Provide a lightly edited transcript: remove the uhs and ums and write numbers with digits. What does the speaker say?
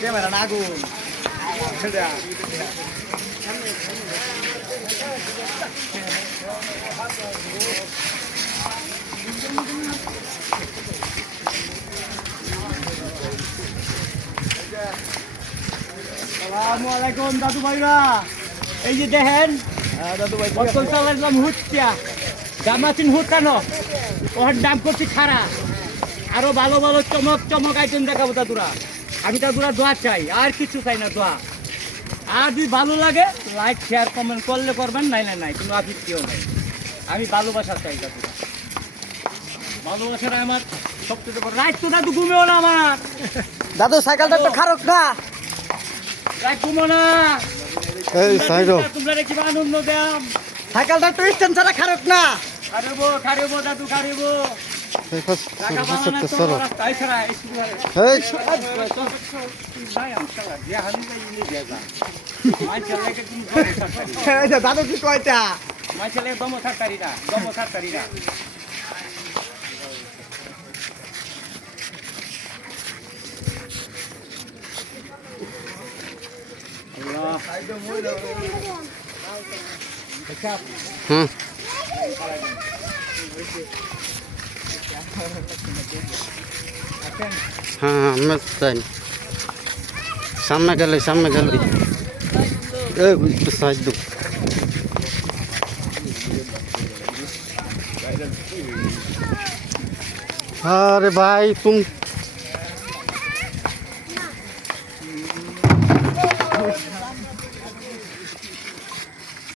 Camera না আগুন আসসালামু আলাইকুম দাদু ভাইরা। এই যে দেখেন দাদু ভাই বোতল চালাইলাম হুচ্চা দামাচিন হুটানো ওর দাম করছি খারা। আরো ভালো ভালো চমক চমক আইটেম দেখাবো দাদুরা। আমি দাদুরা দোয়া চাই, আর কিছু চাই না দোয়া। আর যদি ভালো লাগে লাইক শেয়ার কমেন্ট করলে করবেন, নাই নাই নাই কোনো আপত্তিও নাই। আমি ভালোবাসা চাই দাদুরা, ভালোবাসাটা আমার সবচেয়ে বড়। রাত তো দাদু ঘুমেও না আমার দাদু সাইকেলটা তো খারাপ না। রাত ঘুমো না এই সাইডো তোমরা কি আনন্দ দাম। সাইকেলটা তো স্ট্যান্ড ছাড়া খারাপ না। খারিবো খারিবো দাদু খারিবো। এই ফাস টাকা ফাস বানানো তো সরো রাস্তায় ছাড়া স্কুল ঘরে। এই ভাই আমশালা যে হানি যাই ইনি দেবা। মাই চলে কে তুমি করে থাকতারি। দাদু কি কয়টা? মাই চলে দমো থাকতারি না, দমো থাকতারি না। আল্লাহ আচ্ছা হুম হ্যাঁ আমি চাই সামনে গেলে এই সাইড দু আরে ভাই তুমি